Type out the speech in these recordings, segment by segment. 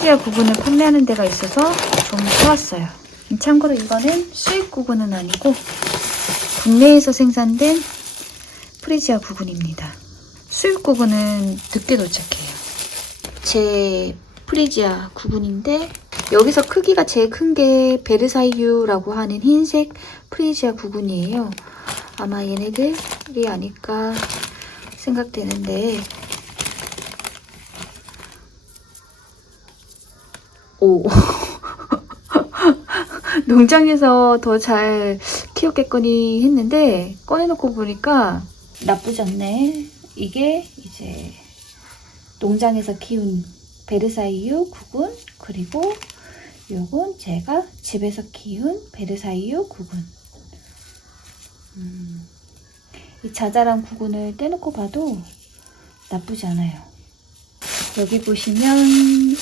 프리지아 구근을 판매하는 데가 있어서 좀 사왔어요. 참고로 이거는 수입 구근은 아니고 국내에서 생산된 프리지아 구근입니다. 수입 구근은 늦게 도착해요. 제 프리지아 구근인데 여기서 크기가 제일 큰 게 베르사유라고 하는 흰색 프리지아 구근이에요. 아마 얘네들이 아닐까 생각되는데, 오 농장에서 더 잘 키웠겠거니 했는데 꺼내놓고 보니까 나쁘지 않네. 이게 이제 농장에서 키운 베르사유 구근, 그리고 요건 제가 집에서 키운 베르사유 구근. 이 자잘한 구근을 떼놓고 봐도 나쁘지 않아요. 여기 보시면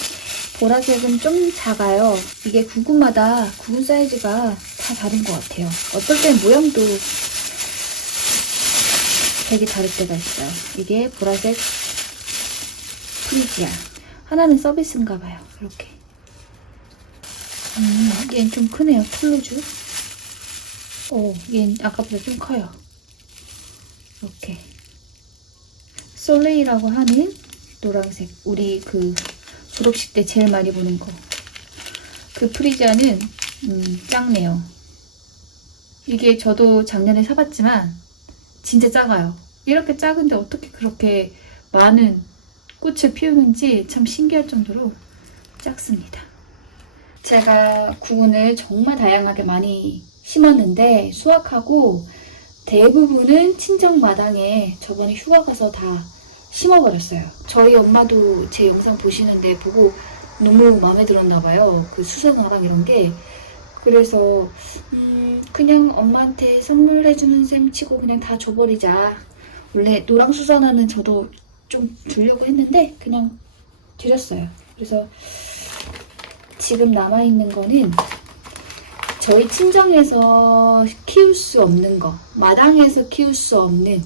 보라색은 좀 작아요. 이게 구근마다 구근 사이즈가 다 다른 것 같아요. 어떨 땐 모양도 되게 다를 때가 있어요. 이게 보라색 프리지아. 하나는 서비스인가 봐요. 이렇게. 얘는 좀 크네요. 툴루즈. 얘는 아까보다 좀 커요. 이렇게. 솔레이라고 하는 노란색. 우리 그 졸업식 때 제일 많이 보는 거. 그 프리지아는 작네요. 이게 저도 작년에 사봤지만 진짜 작아요. 이렇게 작은데 어떻게 그렇게 많은 꽃을 피우는지 참 신기할 정도로 작습니다. 제가 구근을 정말 다양하게 많이 심었는데 수확하고 대부분은 친정 마당에 저번에 휴가 가서 다 심어버렸어요. 저희 엄마도 제 영상 보시는데 보고 너무 마음에 들었나 봐요. 그 수선화랑 이런 게. 그래서 그냥 엄마한테 선물해주는 셈 치고 그냥 다 줘버리자. 원래 노랑 수선화는 저도 좀 주려고 했는데 그냥 드렸어요. 그래서 지금 남아있는 거는 저희 친정에서 키울 수 없는 거, 마당에서 키울 수 없는,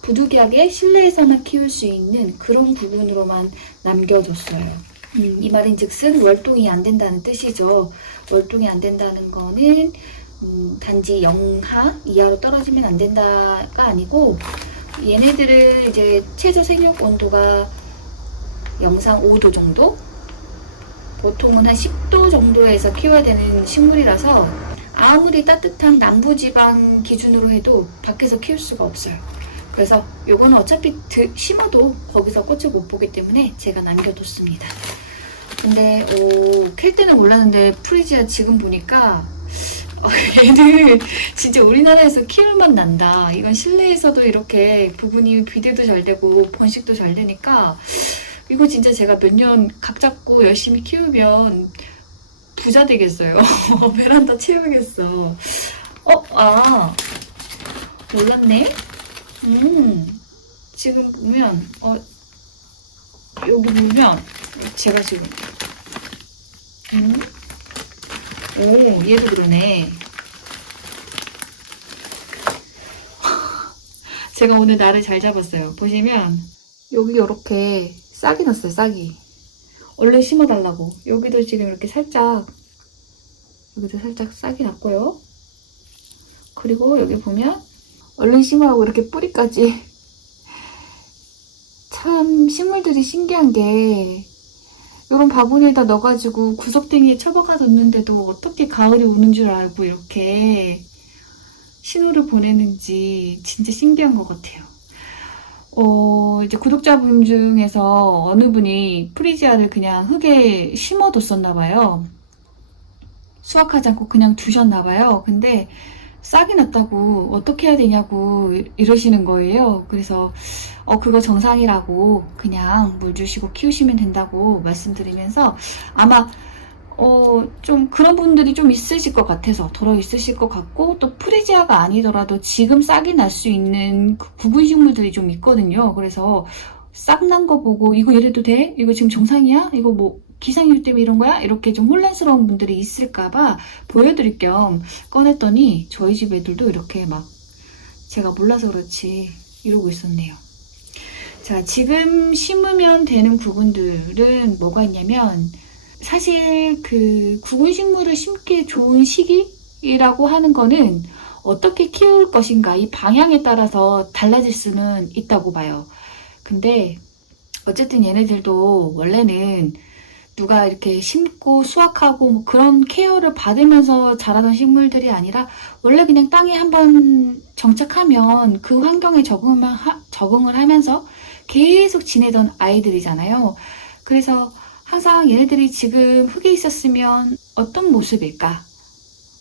부득이하게 실내에서만 키울 수 있는 그런 부분으로만 남겨뒀어요. 이 말인 즉슨 월동이 안 된다는 뜻이죠. 월동이 안 된다는 거는 단지 영하 이하로 떨어지면 안 된다가 아니고, 얘네들은 이제 최저 생육 온도가 영상 5도 정도? 보통은 한 10도 정도에서 키워야 되는 식물이라서 아무리 따뜻한 남부지방 기준으로 해도 밖에서 키울 수가 없어요. 그래서 요거는 어차피 심어도 거기서 꽃을 못 보기 때문에 제가 남겨뒀습니다. 근데 캘 때는 몰랐는데 프리지아 지금 보니까 얘는 진짜 우리나라에서 키울맛 난다. 이건 실내에서도 이렇게 부분이 비대도 잘 되고 번식도 잘 되니까 이거 진짜 제가 몇 년 각 잡고 열심히 키우면 부자 되겠어요. 베란다 채우겠어. 몰랐네? 지금 보면, 여기 보면, 제가 지금, 얘도 그러네. 제가 오늘 날을 잘 잡았어요. 보시면, 여기 이렇게 싹이 났어요, 싹이. 얼른 심어달라고. 여기도 지금 이렇게 살짝, 여기도 살짝 싹이 났고요. 그리고 여기 보면, 얼른 심으라고 이렇게 뿌리까지. 참 식물들이 신기한 게 이런 바구니에다 넣어가지고 구석탱이에 처박아뒀는데도 어떻게 가을이 오는 줄 알고 이렇게 신호를 보내는지 진짜 신기한 것 같아요. 이제 구독자분 중에서 어느 분이 프리지아를 그냥 흙에 심어뒀었나봐요. 수확하지 않고 그냥 두셨나봐요. 근데 싹이 났다고 어떻게 해야 되냐고 이러시는 거예요. 그래서 그거 정상이라고 그냥 물 주시고 키우시면 된다고 말씀드리면서 아마 좀 그런 분들이 좀 있으실 것 같아서 덜어 있으실 것 같고, 또 프리지아가 아니더라도 지금 싹이 날 수 있는 구근 식물들이 좀 있거든요. 그래서 싹 난 거 보고 이거 이래도 돼? 이거 지금 정상이야? 이거 뭐 기상이유 때문에 이런 거야? 이렇게 좀 혼란스러운 분들이 있을까봐 보여드릴 겸 꺼냈더니 저희 집 애들도 이렇게 막 제가 몰라서 그렇지 이러고 있었네요. 자, 지금 심으면 되는 구근들은 뭐가 있냐면, 사실 그 구근 식물을 심기 좋은 시기라고 하는 거는 어떻게 키울 것인가 이 방향에 따라서 달라질 수는 있다고 봐요. 근데 어쨌든 얘네들도 원래는 누가 이렇게 심고 수확하고 뭐 그런 케어를 받으면서 자라던 식물들이 아니라 원래 그냥 땅에 한번 정착하면 그 환경에 적응을 하면서 계속 지내던 아이들이잖아요. 그래서 항상 얘네들이 지금 흙에 있었으면 어떤 모습일까?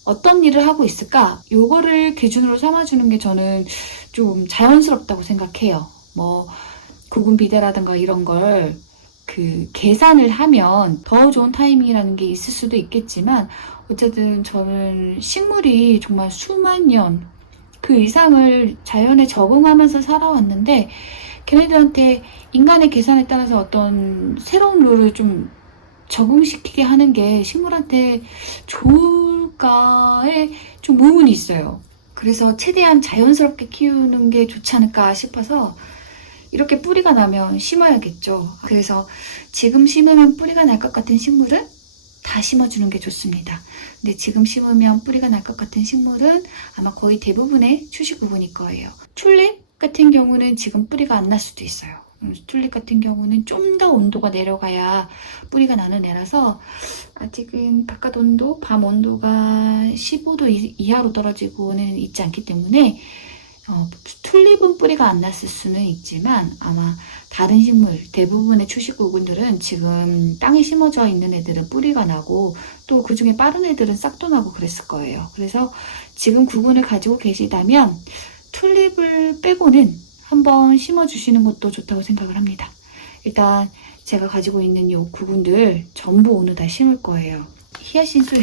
어떤 일을 하고 있을까? 요거를 기준으로 삼아주는 게 저는 좀 자연스럽다고 생각해요. 뭐 구분 비대라든가 이런 걸 그 계산을 하면 더 좋은 타이밍이라는 게 있을 수도 있겠지만 어쨌든 저는 식물이 정말 수만 년 그 이상을 자연에 적응하면서 살아왔는데 걔네들한테 인간의 계산에 따라서 어떤 새로운 룰을 좀 적응시키게 하는 게 식물한테 좋을까에 좀 의문이 있어요. 그래서 최대한 자연스럽게 키우는 게 좋지 않을까 싶어서 이렇게 뿌리가 나면 심어야겠죠. 그래서 지금 심으면 뿌리가 날 것 같은 식물은 다 심어주는 게 좋습니다. 근데 지금 심으면 뿌리가 날 것 같은 식물은 아마 거의 대부분의 추시 구분일 거예요. 튤립 같은 경우는 지금 뿌리가 안 날 수도 있어요. 튤립 같은 경우는 좀 더 온도가 내려가야 뿌리가 나는 애라서 아직은 바깥 온도, 밤 온도가 15도 이하로 떨어지고는 있지 않기 때문에 튤립은 뿌리가 안 났을 수는 있지만 아마 다른 식물, 대부분의 초식구근들은 지금 땅에 심어져 있는 애들은 뿌리가 나고 또 그 중에 빠른 애들은 싹도 나고 그랬을 거예요. 그래서 지금 구근을 가지고 계시다면 튤립을 빼고는 한번 심어주시는 것도 좋다고 생각을 합니다. 일단 제가 가지고 있는 이 구근들 전부 오늘 다 심을 거예요. 히아신스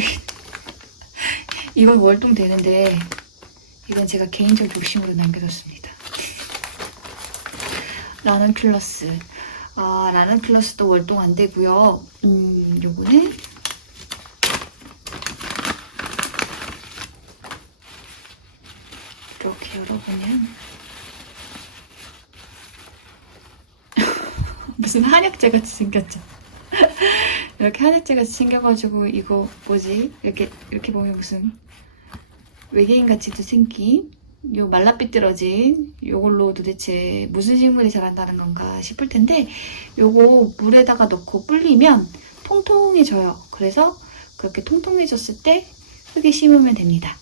이건 월동 되는데 이건 제가 개인적 욕심으로 남겨뒀습니다. 라넌큘러스. 라넌큘러스도 월동 안 되고요. 요거는 이렇게 열어보면 무슨 한약재 같이 생겼죠? 이렇게 한약재 같이 생겨가지고 이거 뭐지? 이렇게 보면 무슨 외계인 같이도 생긴 요 말라삐뚤어진 요걸로 도대체 무슨 식물이 자란다는 건가 싶을 텐데 요거 물에다가 넣고 불리면 통통해져요. 그래서 그렇게 통통해졌을 때 흙에 심으면 됩니다.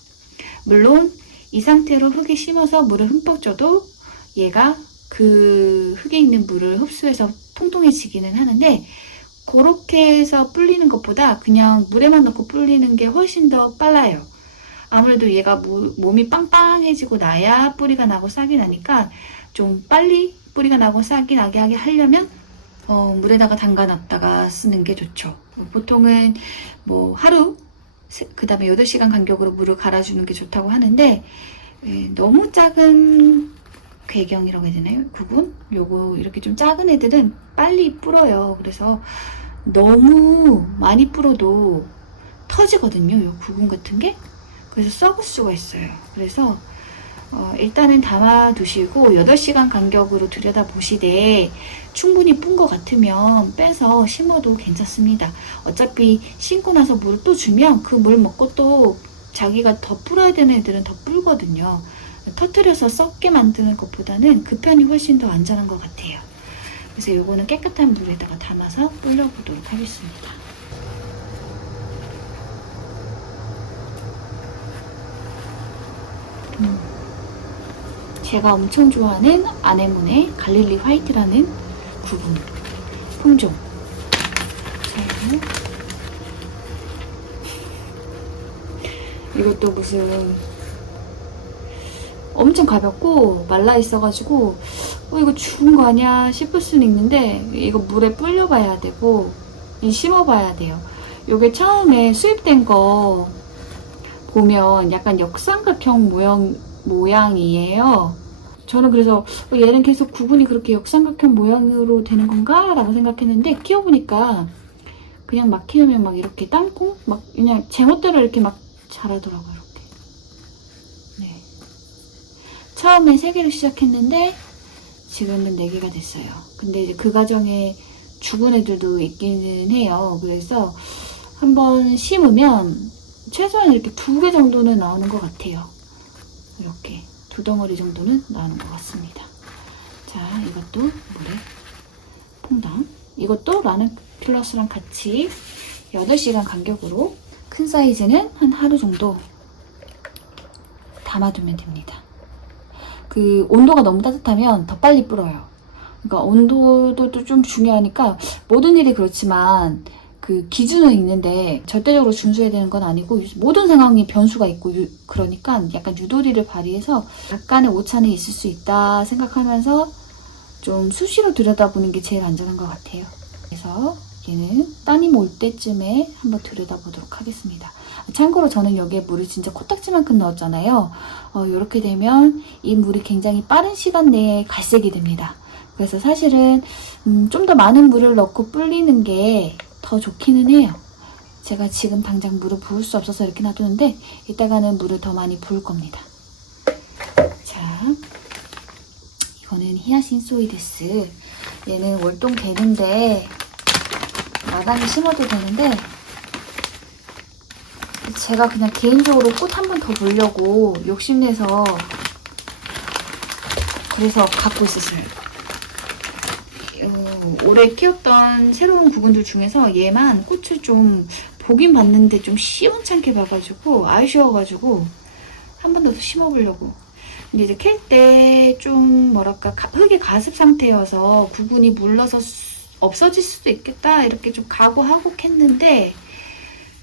물론 이 상태로 흙에 심어서 물을 흠뻑 줘도 얘가 그 흙에 있는 물을 흡수해서 통통해지기는 하는데 그렇게 해서 불리는 것보다 그냥 물에만 넣고 불리는 게 훨씬 더 빨라요. 아무래도 얘가 몸이 빵빵해지고 나야 뿌리가 나고 싹이 나니까 좀 빨리 뿌리가 나고 싹이 나게 하려면 물에다가 담가놨다가 쓰는 게 좋죠. 보통은 뭐 하루 그 다음에 8시간 간격으로 물을 갈아주는 게 좋다고 하는데 너무 작은 궤경이라고 해야 되나요? 구근? 요거 이렇게 좀 작은 애들은 빨리 불어요. 그래서 너무 많이 불어도 터지거든요. 요 구근 같은 게. 그래서 썩을 수가 있어요. 그래서 일단은 담아두시고 8시간 간격으로 들여다보시되 충분히 쁜 것 같으면 빼서 심어도 괜찮습니다. 어차피 심고 나서 물을 또 주면 그 물 먹고 또 자기가 더 불어야 되는 애들은 더 불거든요. 터뜨려서 썩게 만드는 것보다는 그 편이 훨씬 더 안전한 것 같아요. 그래서 요거는 깨끗한 물에다가 담아서 불려보도록 하겠습니다. 제가 엄청 좋아하는 아네모네 갈릴리 화이트라는 구분 품종. 자, 이것도 무슨 엄청 가볍고 말라 있어가지고 이거 죽은 거 아니야 싶을 수는 있는데 이거 물에 불려봐야 되고 심어봐야 돼요. 요게 처음에 수입된 거 보면 약간 역삼각형 모양이에요. 저는 그래서 얘는 계속 구분이 그렇게 역삼각형 모양으로 되는 건가? 라고 생각했는데 키워보니까 그냥 막 키우면 막 이렇게 땅콩? 막 그냥 제멋대로 이렇게 막 자라더라고요. 이렇게. 네. 처음에 3개로 시작했는데 지금은 4개가 됐어요. 근데 이제 그 과정에 죽은 애들도 있기는 해요. 그래서 한번 심으면 최소한 이렇게 2개 정도는 나오는 것 같아요. 이렇게 2덩어리 정도는 나오는 것 같습니다. 자, 이것도 물에 퐁당. 이것도 라나큘러스랑 같이 8시간 간격으로 큰 사이즈는 한 하루 정도 담아두면 됩니다. 그 온도가 너무 따뜻하면 더 빨리 불어요. 그러니까 온도도 좀 중요하니까 모든 일이 그렇지만 그 기준은 있는데 절대적으로 준수해야 되는 건 아니고 모든 상황이 변수가 있고 그러니까 약간 유도리를 발휘해서 약간의 오차는 있을 수 있다 생각하면서 좀 수시로 들여다보는 게 제일 안전한 것 같아요. 그래서 얘는 따님 올 때쯤에 한번 들여다보도록 하겠습니다. 참고로 저는 여기에 물을 진짜 코딱지만큼 넣었잖아요. 이렇게 되면 이 물이 굉장히 빠른 시간 내에 갈색이 됩니다. 그래서 사실은 좀 더 많은 물을 넣고 불리는 게 더 좋기는 해요. 제가 지금 당장 물을 부을 수 없어서 이렇게 놔두는데 이따가는 물을 더 많이 부을 겁니다. 자, 이거는 히아신소이데스. 얘는 월동 되는데 마당에 심어도 되는데 제가 그냥 개인적으로 꽃 한 번 더 보려고 욕심내서 그래서 갖고 있었습니다. 올해 키웠던 새로운 구근들 중에서 얘만 꽃을 좀 보긴 봤는데 좀 시원찮게 봐가지고 아쉬워가지고 한 번 더 심어보려고. 근데 이제 캘 때 좀 뭐랄까 흙이 가습 상태여서 구근이 물러서 없어질 수도 있겠다 이렇게 좀 각오하고 캤는데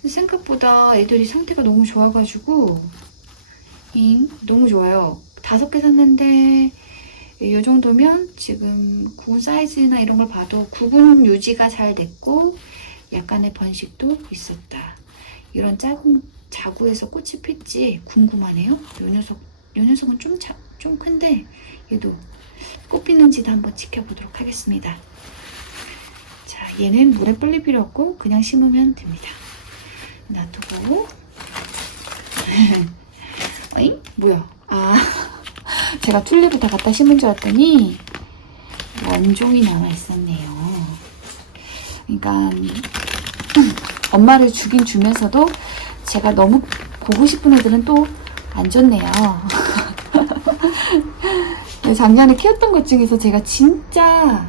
생각보다 애들이 상태가 너무 좋아가지고 너무 좋아요. 5개 샀는데 이 정도면 지금 구근 사이즈나 이런 걸 봐도 구근 유지가 잘 됐고 약간의 번식도 있었다. 이런 작은 자구에서 꽃이 필지 궁금하네요. 이 녀석은 좀 큰데 얘도 꽃 피는지도 한번 지켜보도록 하겠습니다. 자, 얘는 물에 불릴 필요 없고 그냥 심으면 됩니다. 놔두고 어잉? 뭐야? 아, 제가 튤립을 다 갖다 심은 줄 알았더니 원종이 남아있었네요. 그러니까 엄마를 주긴 주면서도 제가 너무 보고 싶은 애들은 또 안 줬네요. 작년에 키웠던 것 중에서 제가 진짜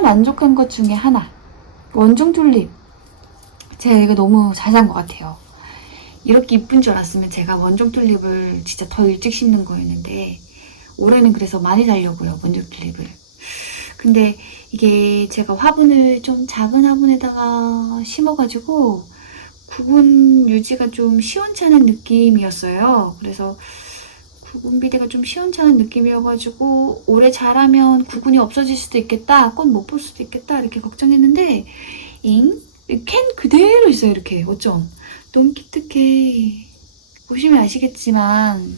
만족한 것 중에 하나, 원종 튤립. 제가 이거 너무 잘 산 것 같아요. 이렇게 이쁜 줄 알았으면 제가 원종 튤립을 진짜 더 일찍 심는 거였는데 올해는 그래서 많이 살려고요, 원종 튤립을. 근데 이게 제가 화분을 좀 작은 화분에다가 심어가지고 구근 유지가 좀 시원찮은 느낌이었어요. 그래서 구근 비대가 좀 시원찮은 느낌이어가지고 올해 자라면 구근이 없어질 수도 있겠다, 꽃 못 볼 수도 있겠다 이렇게 걱정했는데 캔 그대로 있어요. 이렇게 어쩜 너무 기특해. 보시면 아시겠지만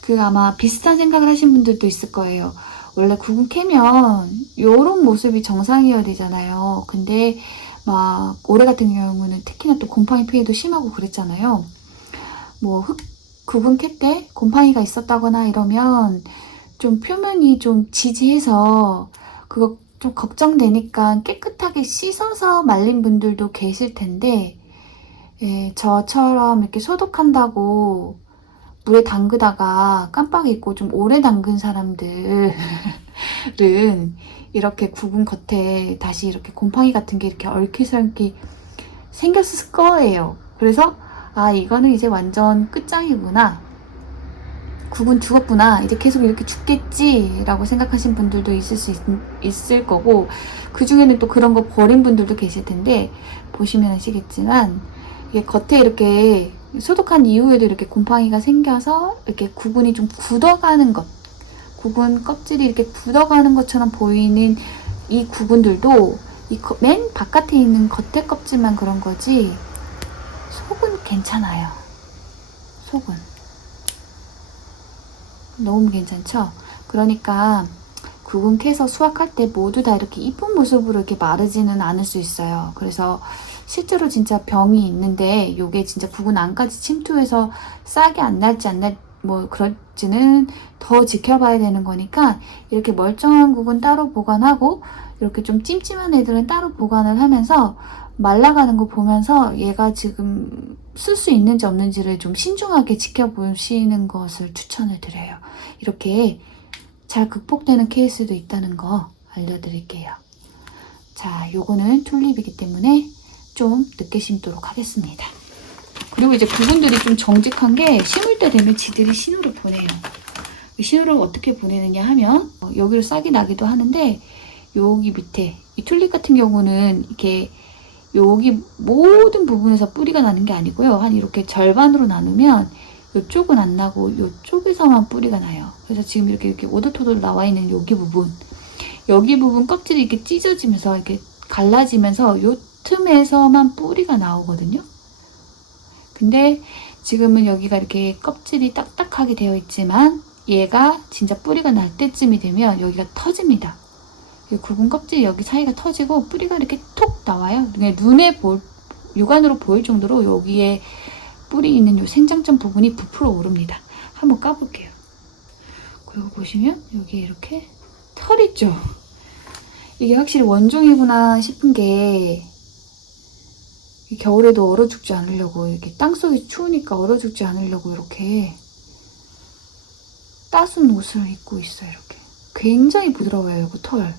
그 아마 비슷한 생각을 하신 분들도 있을 거예요. 원래 구근 캐면 요런 모습이 정상이어야 되잖아요. 근데 막 올해 같은 경우는 특히나 또 곰팡이 피해도 심하고 그랬잖아요. 뭐 구근 캘 때 곰팡이가 있었다거나 이러면 좀 표면이 좀 지지해서 그거 좀 걱정되니까 깨끗하게 씻어서 말린 분들도 계실 텐데 저처럼 이렇게 소독한다고 물에 담그다가 깜빡 잊고 좀 오래 담근 사람들은 이렇게 구근 겉에 다시 이렇게 곰팡이 같은 게 이렇게 얼키설키 생겼을 거예요. 그래서 아, 이거는 이제 완전 끝장이구나, 구근 죽었구나, 이제 계속 이렇게 죽겠지 라고 생각하신 분들도 있을 거고, 그 중에는 또 그런 거 버린 분들도 계실 텐데 보시면 아시겠지만 이게 겉에 이렇게 소독한 이후에도 이렇게 곰팡이가 생겨서 이렇게 구근이 좀 굳어가는 것, 구근 껍질이 이렇게 굳어가는 것처럼 보이는 이 구근들도 이 맨 바깥에 있는 겉에 껍질만 그런 거지 속은 괜찮아요. 속은 너무 괜찮죠? 그러니까 구근 캐서 수확할 때 모두 다 이렇게 이쁜 모습으로 이렇게 마르지는 않을 수 있어요. 그래서 실제로 진짜 병이 있는데 요게 진짜 구근 안까지 침투해서 싹이 안 날지 안 뭐 그렇지는 더 지켜봐야 되는 거니까 이렇게 멀쩡한 국은 따로 보관하고 이렇게 좀 찜찜한 애들은 따로 보관을 하면서 말라가는 거 보면서 얘가 지금 쓸 수 있는지 없는지를 좀 신중하게 지켜보시는 것을 추천을 드려요. 이렇게 잘 극복되는 케이스도 있다는 거 알려드릴게요. 자, 요거는 튤립이기 때문에 좀 늦게 심도록 하겠습니다. 그리고 이제 그분들이 좀 정직한 게 심을 때 되면 지들이 신호를 보내요. 신호를 어떻게 보내느냐 하면 여기로 싹이 나기도 하는데 여기 밑에 이 튤립 같은 경우는 이렇게 여기 모든 부분에서 뿌리가 나는 게 아니고요. 한 이렇게 절반으로 나누면 이쪽은 안 나고 이쪽에서만 뿌리가 나요. 그래서 지금 이렇게 오돌토돌 나와 있는 여기 부분 껍질이 이렇게 찢어지면서 이렇게 갈라지면서 요 틈에서만 뿌리가 나오거든요. 근데 지금은 여기가 이렇게 껍질이 딱딱하게 되어 있지만 얘가 진짜 뿌리가 날 때쯤이 되면 여기가 터집니다. 굵은 껍질 여기 사이가 터지고 뿌리가 이렇게 톡 나와요. 눈에 육안으로 보일 정도로 여기에 뿌리 있는 요 생장점 부분이 부풀어 오릅니다. 한번 까볼게요. 그리고 보시면 여기에 이렇게 털 있죠? 이게 확실히 원종이구나 싶은 게 겨울에도 얼어 죽지 않으려고 이렇게 땅속이 추우니까 얼어 죽지 않으려고 이렇게 따순 옷을 입고 있어요. 이렇게 굉장히 부드러워요. 이거 털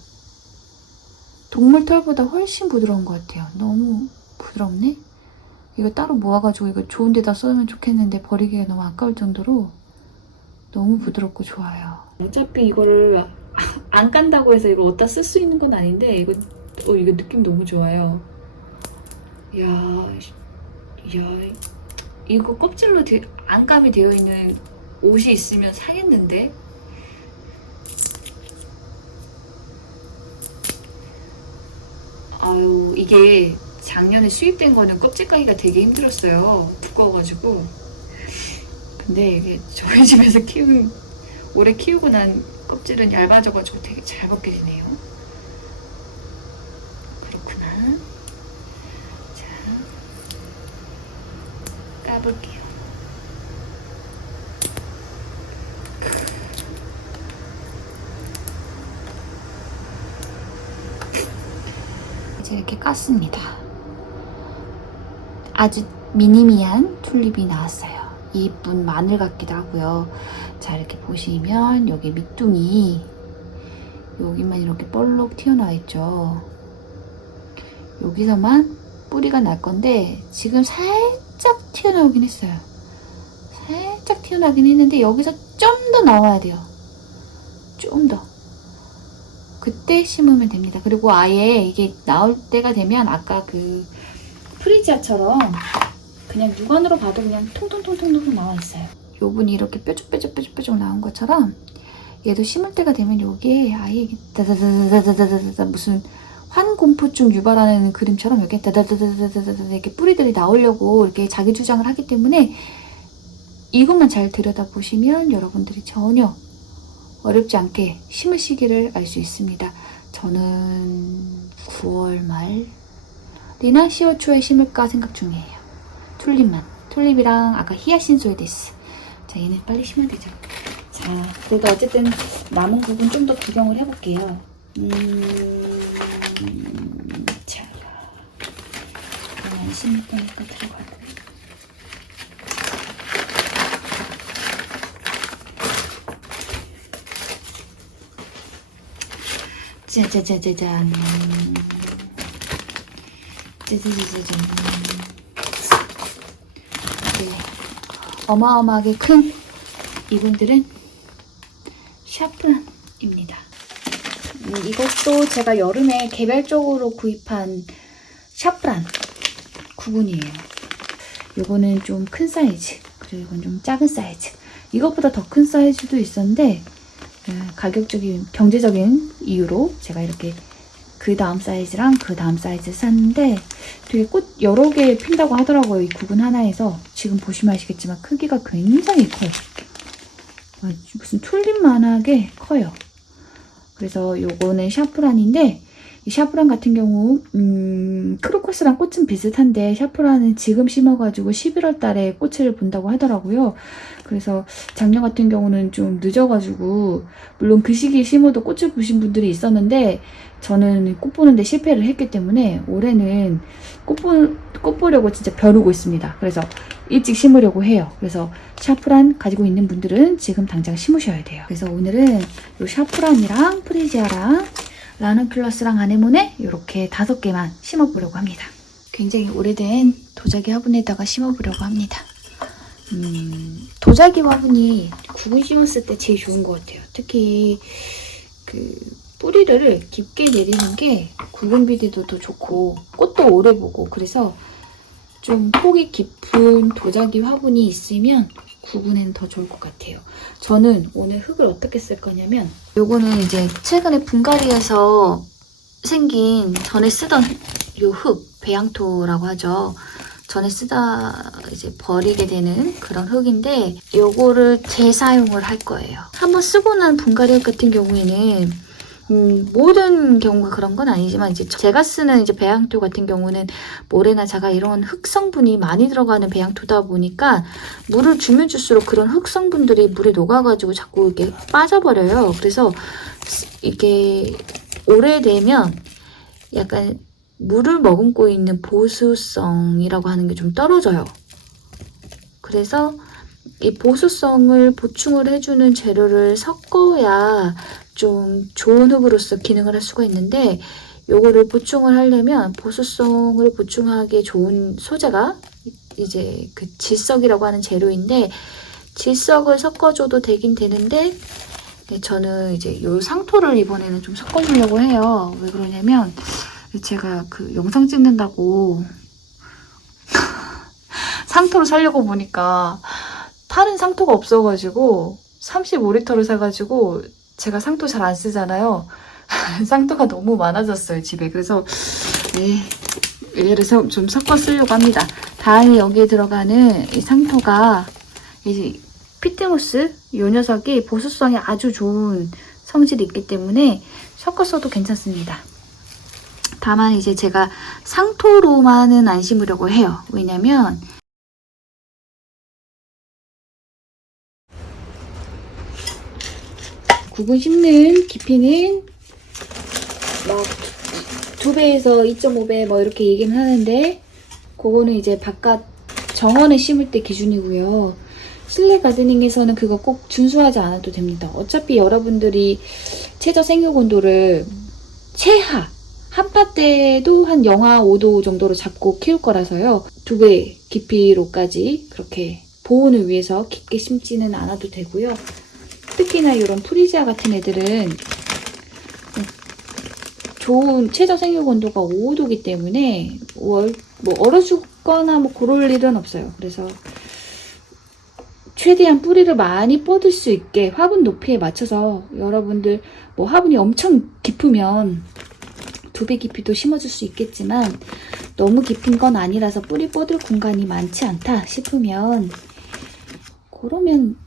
동물 털보다 훨씬 부드러운 것 같아요. 너무 부드럽네. 이거 따로 모아가지고 이거 좋은 데다 써면 좋겠는데 버리기가 너무 아까울 정도로 너무 부드럽고 좋아요. 어차피 이거를 안 깐다고 해서 이걸 어디다 쓸 수 있는 건 아닌데 이거 느낌 너무 좋아요. 이야, 이거 껍질로 안감이 되어 있는 옷이 있으면 사겠는데? 아유, 이게 작년에 수입된 거는 껍질 까기가 되게 힘들었어요. 두꺼워가지고. 근데 이게 저희 집에서 오래 키우고 난 껍질은 얇아져가지고 되게 잘 벗겨지네요. 그렇구나. 자, 까볼게요. 이제 이렇게 깠습니다. 아주 미니미한 튤립이 나왔어요. 이쁜 마늘 같기도 하고요. 자, 이렇게 보시면 여기 밑둥이 여기만 이렇게 볼록 튀어나와 있죠. 여기서만 뿌리가 날 건데 지금 살짝 튀어나오긴 했어요. 살짝 튀어나오긴 했는데 여기서 좀 더 나와야 돼요. 좀 더. 그때 심으면 됩니다. 그리고 아예 이게 나올 때가 되면 아까 그 프리지아처럼 그냥 육안으로 봐도 그냥 통통통통 나와 있어요. 요분이 이렇게 뾰족뾰족 나온 것처럼 얘도 심을 때가 되면 여기에 아예 다다다다다다다다 무슨 환공포증 유발하는 그림처럼 이렇게 다다다다다다다 이렇게 뿌리들이 나오려고 이렇게 자기 주장을 하기 때문에 이것만 잘 들여다보시면 여러분들이 전혀 어렵지 않게 심을 시기를 알 수 있습니다. 저는 9월 말이나 10월 초에 심을까 생각 중이에요. 튤립이랑 아까 히아신소이데스. 자, 얘는 빨리 심어야 되죠. 자, 그래도 어쨌든 남은 부분 좀 더 구경을 해볼게요. 자, 그냥 심을 거니까 들어가고. 짜자자자잔. 짜자자자잔. 네. 어마어마하게 큰 이분들은 샤프란입니다. 이것도 제가 여름에 개별적으로 구입한 샤프란 구분이에요. 요거는 좀 큰 사이즈, 그리고 이건 좀 작은 사이즈. 이것보다 더 큰 사이즈도 있었는데 가격적인 경제적인 이유로 제가 이렇게 그 다음 사이즈랑 그 다음 사이즈 샀는데 되게 꽃 여러 개 핀다고 하더라고요. 이 구분 하나에서. 지금 보시면 아시겠지만 크기가 굉장히 커요. 무슨 튤립만하게 커요. 그래서 요거는 샤프란인데 이 샤프란 같은 경우 크롭 크로커스랑 꽃은 비슷한데 샤프란은 지금 심어가지고 11월 달에 꽃을 본다고 하더라고요. 그래서 작년 같은 경우는 좀 늦어가지고 물론 그 시기에 심어도 꽃을 보신 분들이 있었는데 저는 꽃 보는데 실패를 했기 때문에 올해는 꽃 보려고 진짜 벼르고 있습니다. 그래서 일찍 심으려고 해요. 그래서 샤프란 가지고 있는 분들은 지금 당장 심으셔야 돼요. 그래서 오늘은 이 샤프란이랑 프리지아랑 라는클러스랑 아네모네 이렇게 5개만 심어보려고 합니다. 굉장히 오래된 도자기 화분에다가 심어보려고 합니다. 도자기 화분이 구근 심었을 때 제일 좋은 것 같아요. 특히 그 뿌리를 깊게 내리는 게 구근 비디도 더 좋고 꽃도 오래 보고 그래서 좀 폭이 깊은 도자기 화분이 있으면 구근에는 더 좋을 것 같아요. 저는 오늘 흙을 어떻게 쓸 거냐면 요거는 이제 최근에 분갈이에서 생긴 전에 쓰던 요 흙, 배양토라고 하죠. 전에 쓰다 이제 버리게 되는 그런 흙인데 요거를 재사용을 할 거예요. 한번 쓰고 난 분갈이 흙 같은 경우에는 모든 경우가 그런 건 아니지만 이제 제가 쓰는 이제 배양토 같은 경우는 모래나 자갈 이런 흙 성분이 많이 들어가는 배양토다 보니까 물을 주면 줄수록 그런 흙 성분들이 물에 녹아가지고 자꾸 이렇게 빠져버려요. 그래서 이게 오래되면 약간 물을 머금고 있는 보수성이라고 하는 게 좀 떨어져요. 그래서 이 보수성을 보충을 해주는 재료를 섞어야 좀 좋은 흙으로서 기능을 할 수가 있는데 요거를 보충을 하려면 보수성을 보충하기에 좋은 소재가 이제 그 질석이라고 하는 재료인데 질석을 섞어줘도 되긴 되는데 저는 이제 요 상토를 이번에는 좀 섞어주려고 해요. 왜 그러냐면 제가 그 영상 찍는다고 상토를 사려고 보니까 파는 상토가 없어가지고 35리터를 사가지고 제가 상토 잘 안 쓰잖아요. 상토가 너무 많아졌어요, 집에. 그래서 얘를 좀 섞어 쓰려고 합니다. 다행히 여기에 들어가는 이 상토가 이제 피트모스 이 녀석이 보수성이 아주 좋은 성질이 있기 때문에 섞어 써도 괜찮습니다. 다만 이제 제가 상토로만은 안 심으려고 해요. 왜냐면 구근 심는 깊이는 막 2배에서 2.5배 뭐 이렇게 얘기는 하는데 그거는 이제 바깥 정원에 심을 때 기준이고요. 실내 가드닝에서는 그거 꼭 준수하지 않아도 됩니다. 어차피 여러분들이 최저 생육 온도를 최하 한파 때도 영하 5도 정도로 잡고 키울 거라서요. 2배 깊이로까지 그렇게 보온을 위해서 깊게 심지는 않아도 되고요. 특히나 이런 프리지아 같은 애들은 좋은 최저 생육 온도가 5도이기 때문에 뭐 얼어 죽거나 뭐 그럴 일은 없어요. 그래서 최대한 뿌리를 많이 뻗을 수 있게 화분 높이에 맞춰서 여러분들 뭐 화분이 엄청 깊으면 2배 깊이도 심어줄 수 있겠지만 너무 깊은 건 아니라서 뿌리 뻗을 공간이 많지 않다 싶으면 그러면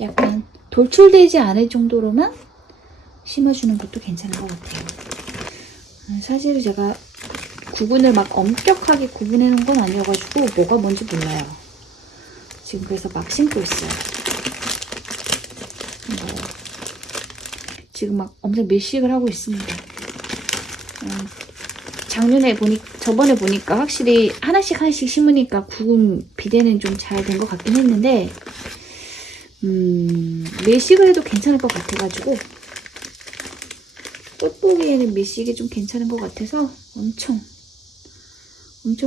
약간 돌출되지 않을 정도로만 심어주는 것도 괜찮은 것 같아요. 사실 제가 구분을 막 엄격하게 구분해놓은 건 아니어가지고 뭐가 뭔지 몰라요. 지금 그래서 막 심고 있어요. 지금 막 엄청 밀식을 하고 있습니다. 저번에 보니까 확실히 하나씩 심으니까 구분 비대는 좀 잘 된 것 같긴 했는데 밀식을 해도 괜찮을 것 같아가지고 꽃 보기에는 밀식이 좀 괜찮은 것 같아서 엄청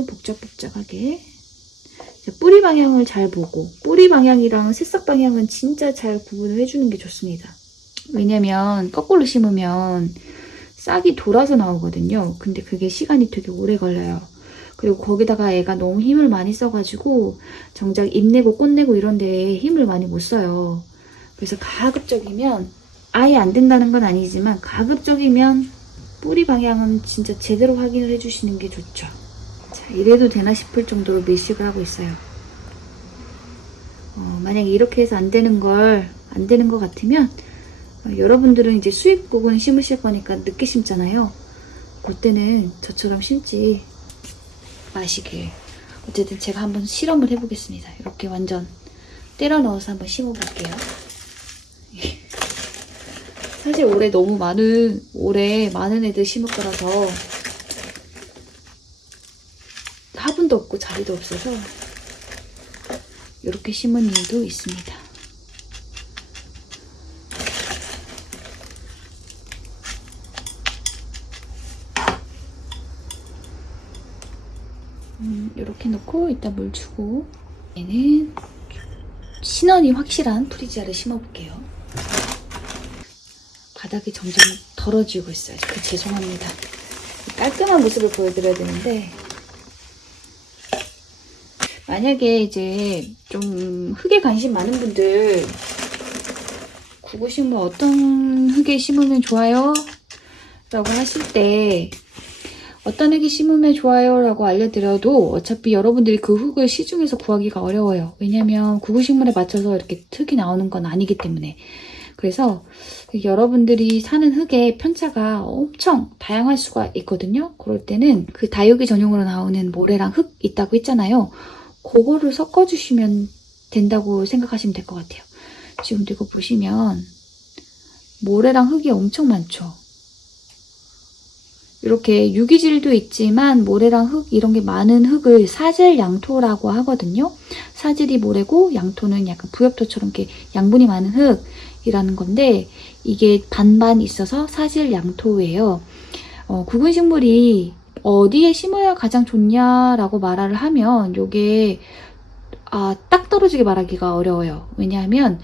복잡하게 뿌리 방향을 잘 보고 뿌리 방향이랑 새싹 방향은 진짜 잘 구분을 해주는 게 좋습니다. 왜냐면 거꾸로 심으면 싹이 돌아서 나오거든요. 근데 그게 시간이 되게 오래 걸려요. 그리고 거기다가 애가 너무 힘을 많이 써가지고 정작 잎 내고 꽃 내고 이런 데에 힘을 많이 못 써요. 그래서 가급적이면 아예 안 된다는 건 아니지만 가급적이면 뿌리 방향은 진짜 제대로 확인을 해주시는 게 좋죠. 자, 이래도 되나 싶을 정도로 밀식을 하고 있어요. 만약에 이렇게 해서 안 되는 것 같으면 여러분들은 이제 수입 구근 심으실 거니까 늦게 심잖아요. 올 때는 저처럼 심지 마시길. 어쨌든 제가 한번 실험을 해보겠습니다. 이렇게 완전 때려 넣어서 한번 심어볼게요. 사실 올해 많은 애들 심을 거라서 화분도 없고 자리도 없어서 이렇게 심은 이유도 있습니다. 이렇게 넣고 이따 물 주고, 얘는 신원이 확실한 프리지아를 심어볼게요. 바닥이 점점 더러지고 있어요. 죄송합니다. 깔끔한 모습을 보여드려야 되는데, 만약에 이제 좀 흙에 관심 많은 분들, 구구식물 어떤 흙에 심으면 좋아요? 라고 하실 때 어떤 흙에 심으면 좋아요? 라고 알려드려도 어차피 여러분들이 그 흙을 시중에서 구하기가 어려워요. 왜냐면 구구식물에 맞춰서 이렇게 흙이 나오는 건 아니기 때문에. 그래서 여러분들이 사는 흙의 편차가 엄청 다양할 수가 있거든요. 그럴 때는 그 다육이 전용으로 나오는 모래랑 흙 있다고 했잖아요. 그거를 섞어주시면 된다고 생각하시면 될 것 같아요. 지금도 이거 보시면 모래랑 흙이 엄청 많죠. 이렇게 유기질도 있지만 모래랑 흙 이런 게 많은 흙을 사질양토라고 하거든요. 사질이 모래고 양토는 약간 부엽토처럼 이렇게 양분이 많은 흙이라는 건데, 이게 반반 있어서 사질양토예요. 구근식물이 어디에 심어야 가장 좋냐라고 말을 하면 요게 딱 떨어지게 말하기가 어려워요. 왜냐하면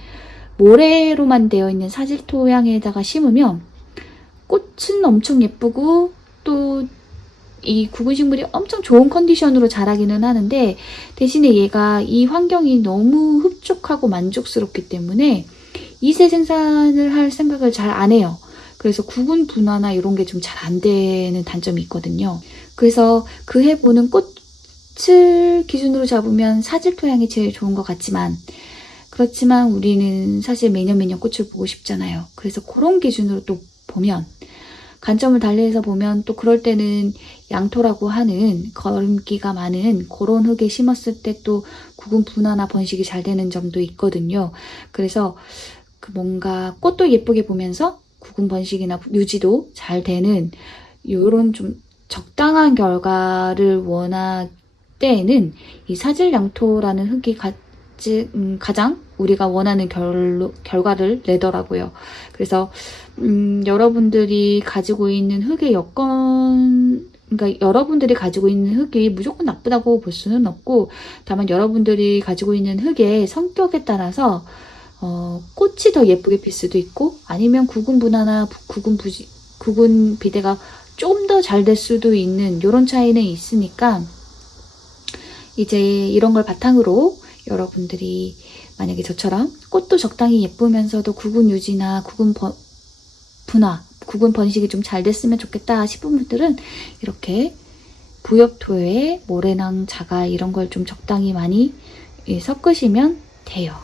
모래로만 되어 있는 사질 토양에다가 심으면 꽃은 엄청 예쁘고 또 이 구근식물이 엄청 좋은 컨디션으로 자라기는 하는데, 대신에 얘가 이 환경이 너무 흡족하고 만족스럽기 때문에 이세 생산을 할 생각을 잘 안 해요. 그래서 구근 분화나 이런 게 좀 잘 안 되는 단점이 있거든요. 그래서 그 해 보는 꽃을 기준으로 잡으면 사질 토양이 제일 좋은 것 같지만, 그렇지만 우리는 사실 매년 꽃을 보고 싶잖아요. 그래서 그런 기준으로 또 보면, 관점을 달리해서 보면 또 그럴 때는 양토라고 하는 거름기가 많은 그런 흙에 심었을 때 또 구근 분화나 번식이 잘 되는 점도 있거든요. 그래서 그 뭔가 꽃도 예쁘게 보면서 구근 번식이나 유지도 잘 되는 이런 좀 적당한 결과를 원할 때에는 이 사질양토라는 흙이 가장 우리가 원하는 결과를 내더라고요. 그래서 여러분들이 가지고 있는 흙의 여건, 그러니까 여러분들이 가지고 있는 흙이 무조건 나쁘다고 볼 수는 없고, 다만 여러분들이 가지고 있는 흙의 성격에 따라서 꽃이 더 예쁘게 필 수도 있고, 아니면 구근 분화나 구근 비대가 좀 더 잘 될 수도 있는 이런 차이는 있으니까, 이제 이런 걸 바탕으로 여러분들이 만약에 저처럼 꽃도 적당히 예쁘면서도 구근 유지나 구근 분화, 구근 번식이 좀 잘 됐으면 좋겠다 싶은 분들은 이렇게 부엽토에 모래랑 자갈 이런 걸 좀 적당히 많이 섞으시면 돼요.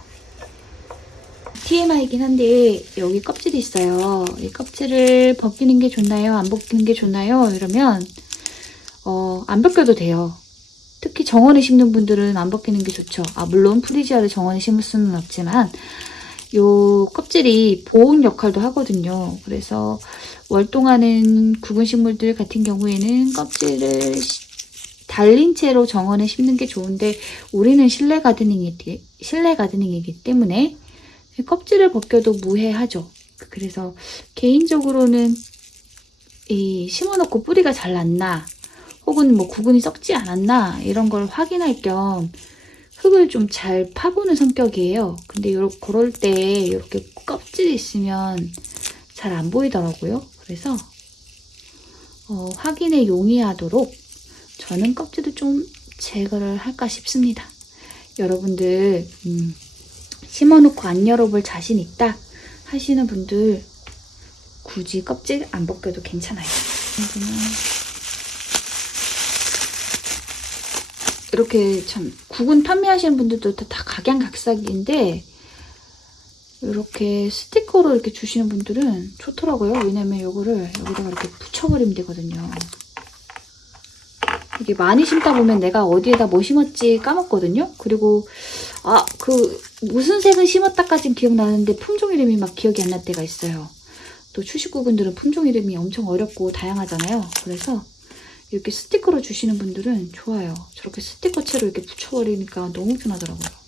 TMI이긴 한데 여기 껍질이 있어요. 이 껍질을 벗기는 게 좋나요? 안 벗기는 게 좋나요? 이러면 안 벗겨도 돼요. 특히 정원에 심는 분들은 안 벗기는 게 좋죠. 물론 프리지아를 정원에 심을 수는 없지만 요 껍질이 보온 역할도 하거든요. 그래서 월동하는 구근식물들 같은 경우에는 껍질을 달린 채로 정원에 심는 게 좋은데, 우리는 실내 가드닝이기 때문에 껍질을 벗겨도 무해하죠. 그래서 개인적으로는 심어놓고 뿌리가 잘 났나, 혹은 구근이 썩지 않았나 이런 걸 확인할 겸 흙을 좀 잘 파보는 성격이에요. 근데 그럴 때 이렇게 껍질이 있으면 잘 안 보이더라고요. 그래서 확인에 용이하도록 저는 껍질을 좀 제거를 할까 싶습니다. 여러분들 심어놓고 안 열어볼 자신 있다 하시는 분들 굳이 껍질 안 벗겨도 괜찮아요. 이렇게 참 구근 판매하시는 분들도 다 각양각색인데, 이렇게 스티커로 이렇게 주시는 분들은 좋더라고요. 왜냐면 이거를 여기다가 이렇게 붙여버리면 되거든요. 이게 많이 심다 보면 내가 어디에다 뭐 심었지 까먹거든요. 그리고 무슨 색은 심었다까진 기억나는데 품종 이름이 막 기억이 안 날 때가 있어요. 또 추식구분들은 품종 이름이 엄청 어렵고 다양하잖아요. 그래서 이렇게 스티커로 주시는 분들은 좋아요. 저렇게 스티커채로 이렇게 붙여버리니까 너무 편하더라고요.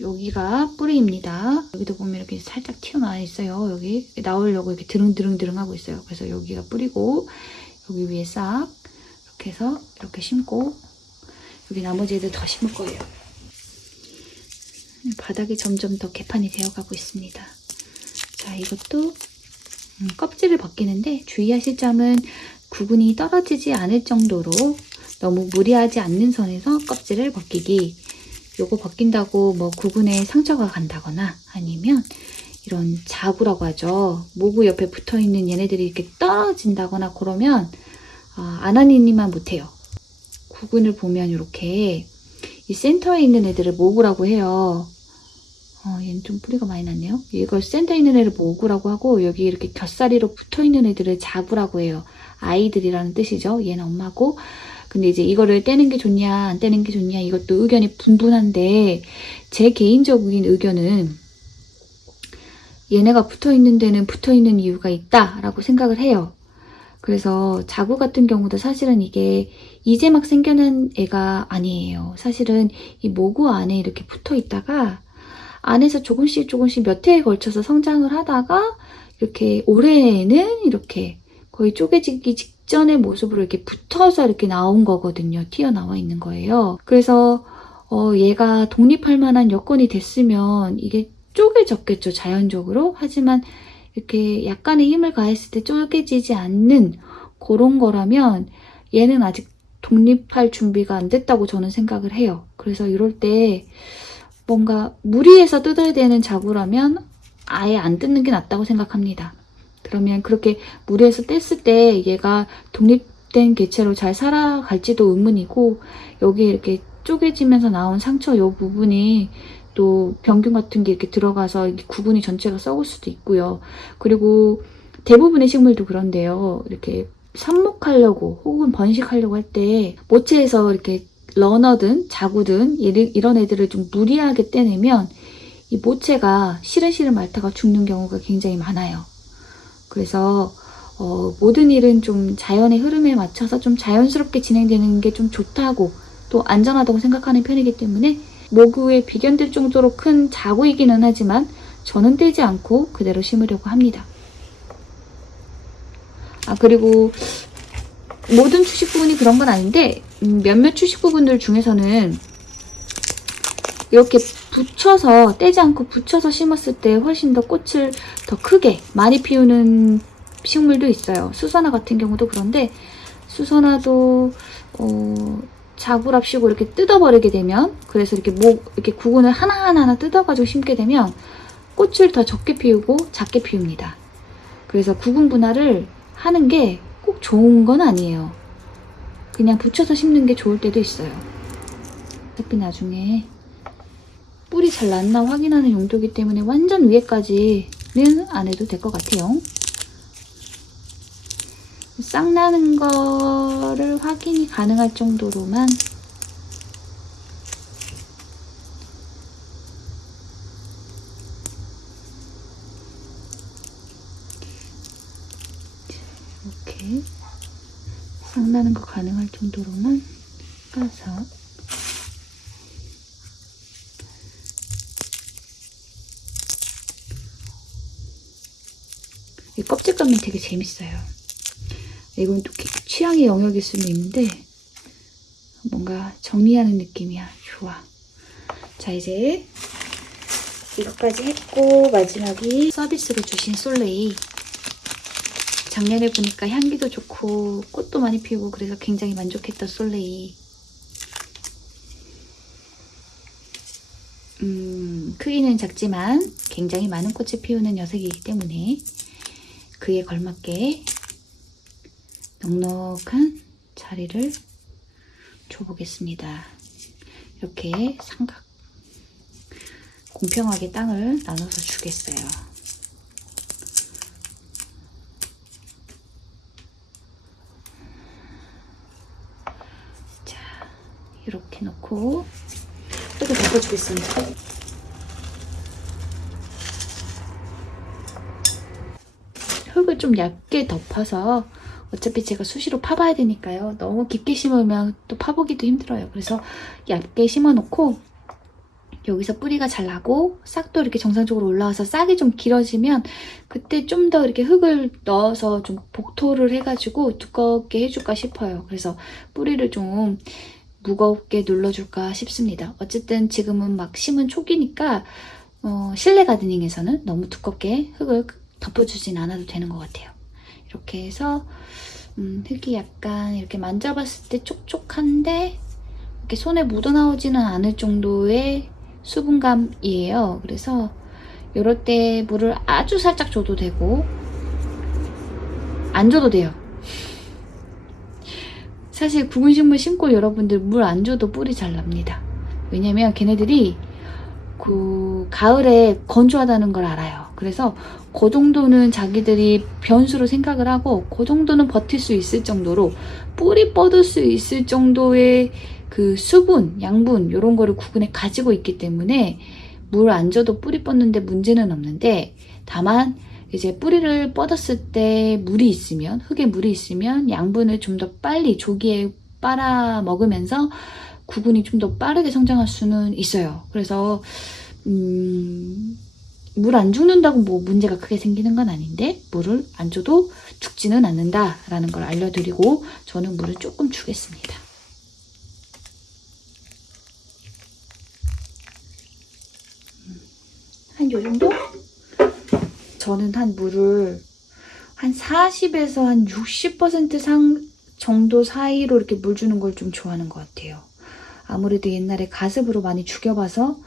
여기가 뿌리입니다. 여기도 보면 이렇게 살짝 튀어나와 있어요. 여기 나오려고 이렇게 드릉드릉 하고 있어요. 그래서 여기가 뿌리고 여기 위에 싹 이렇게 해서 이렇게 심고 여기 나머지 애들 더 심을 거예요. 바닥이 점점 더 개판이 되어가고 있습니다. 자, 이것도 껍질을 벗기는데 주의하실 점은 구근이 떨어지지 않을 정도로 너무 무리하지 않는 선에서 껍질을 벗기기. 요거 벗긴다고 뭐 구근에 상처가 간다거나 아니면 이런 자구라고 하죠. 모구 옆에 붙어있는 얘네들이 이렇게 떨어진다거나 그러면 아나니님만 못해요. 구근을 보면 이렇게 이 센터에 있는 애들을 모구라고 해요. 얘는 좀 뿌리가 많이 났네요. 이걸 센터에 있는 애를 모구라고 하고 여기 이렇게 곁사리로 붙어있는 애들을 자구라고 해요. 아이들이라는 뜻이죠. 얘는 엄마고. 근데 이제 이거를 떼는 게 좋냐 안 떼는 게 좋냐 이것도 의견이 분분한데 제 개인적인 의견은 얘네가 붙어있는 데는 붙어있는 이유가 있다라고 생각을 해요. 그래서 자구 같은 경우도 사실은 이게 이제 막 생겨난 애가 아니에요. 사실은 이 모구 안에 이렇게 붙어있다가 안에서 조금씩 몇 해에 걸쳐서 성장을 하다가 이렇게 올해는 이렇게 거의 쪼개지기 직전의 모습으로 이렇게 붙어서 이렇게 나온 거거든요. 튀어나와 있는 거예요. 그래서 얘가 독립할 만한 여건이 됐으면 이게 쪼개졌겠죠. 자연적으로. 하지만 이렇게 약간의 힘을 가했을 때 쪼개지지 않는 그런 거라면 얘는 아직 독립할 준비가 안 됐다고 저는 생각을 해요. 그래서 이럴 때 뭔가 무리해서 뜯어야 되는 자구라면 아예 안 뜯는 게 낫다고 생각합니다. 그러면 그렇게 무리해서 뗐을 때 얘가 독립된 개체로 잘 살아갈지도 의문이고 여기에 이렇게 쪼개지면서 나온 상처 이 부분이 또 병균 같은 게 이렇게 들어가서 구근이 전체가 썩을 수도 있고요. 그리고 대부분의 식물도 그런데요. 이렇게 삽목하려고 혹은 번식하려고 할 때 모체에서 이렇게 러너든 자구든 이런 애들을 좀 무리하게 떼내면 이 모체가 시른시른 앓다가 죽는 경우가 굉장히 많아요. 그래서 모든 일은 좀 자연의 흐름에 맞춰서 좀 자연스럽게 진행되는 게 좀 좋다고 또 안전하다고 생각하는 편이기 때문에 모구에 비견될 정도로 큰 자구이기는 하지만 저는 떼지 않고 그대로 심으려고 합니다. 그리고 모든 추식부분이 그런 건 아닌데 몇몇 추식부분들 중에서는 이렇게 붙여서 떼지 않고 붙여서 심었을 때 훨씬 더 꽃을 더 크게 많이 피우는 식물도 있어요. 수선화 같은 경우도 그런데 수선화도 자구랍시고 이렇게 뜯어버리게 되면 그래서 이렇게 구근을 하나하나 뜯어가지고 심게 되면 꽃을 더 적게 피우고 작게 피웁니다. 그래서 구근 분할을 하는 게 꼭 좋은 건 아니에요. 그냥 붙여서 심는 게 좋을 때도 있어요. 어차피 나중에 뿌리 잘 났나 확인하는 용도이기 때문에 완전 위에까지는 안 해도 될 것 같아요. 싹 나는 거를 확인이 가능할 정도로만 이렇게 싹 나는 거 가능할 정도로만 까서 이 껍질 감면 되게 재밌어요. 이건 또 취향의 영역일 수는 있는데 뭔가 정리하는 느낌이야. 좋아. 자, 이제 이것까지 했고 마지막이 서비스로 주신 솔레이. 작년에 보니까 향기도 좋고 꽃도 많이 피우고 그래서 굉장히 만족했던 솔레이. 크기는 작지만 굉장히 많은 꽃을 피우는 녀석이기 때문에 그에 걸맞게 넉넉한 자리를 줘보겠습니다. 이렇게 삼각 공평하게 땅을 나눠서 주겠어요. 자, 이렇게 놓고 흙을 덮어주겠습니다. 흙을 좀 얇게 덮어서 어차피 제가 수시로 파봐야 되니까요. 너무 깊게 심으면 또 파보기도 힘들어요. 그래서 얇게 심어놓고 여기서 뿌리가 잘 나고 싹도 이렇게 정상적으로 올라와서 싹이 좀 길어지면 그때 좀 더 이렇게 흙을 넣어서 좀 복토를 해가지고 두껍게 해줄까 싶어요. 그래서 뿌리를 좀 무겁게 눌러줄까 싶습니다. 어쨌든 지금은 막 심은 초기니까 실내 가드닝에서는 너무 두껍게 흙을 덮어주진 않아도 되는 것 같아요. 이렇게 해서 흙이 약간 이렇게 만져봤을 때 촉촉한데 이렇게 손에 묻어나오지는 않을 정도의 수분감이에요. 그래서 이럴 때 물을 아주 살짝 줘도 되고 안 줘도 돼요. 사실 구근식물 심고 여러분들 물 안 줘도 뿌리 잘 납니다. 왜냐면 걔네들이 그 가을에 건조하다는 걸 알아요. 그래서 그 정도는 자기들이 변수로 생각을 하고 그 정도는 버틸 수 있을 정도로 뿌리 뻗을 수 있을 정도의 그 수분, 양분 이런 거를 구근에 가지고 있기 때문에 물 안 줘도 뿌리 뻗는데 문제는 없는데, 다만 이제 뿌리를 뻗었을 때 물이 있으면, 흙에 물이 있으면 양분을 좀 더 빨리 조기에 빨아 먹으면서 구근이 좀 더 빠르게 성장할 수는 있어요. 그래서 물 안 죽는다고 뭐 문제가 크게 생기는 건 아닌데 물을 안 줘도 죽지는 않는다라는 걸 알려드리고 저는 물을 조금 주겠습니다. 한 요 정도? 저는 한 물을 한 40에서 한 60% 정도 사이로 이렇게 물 주는 걸 좀 좋아하는 것 같아요. 아무래도 옛날에 가습으로 많이 죽여봐서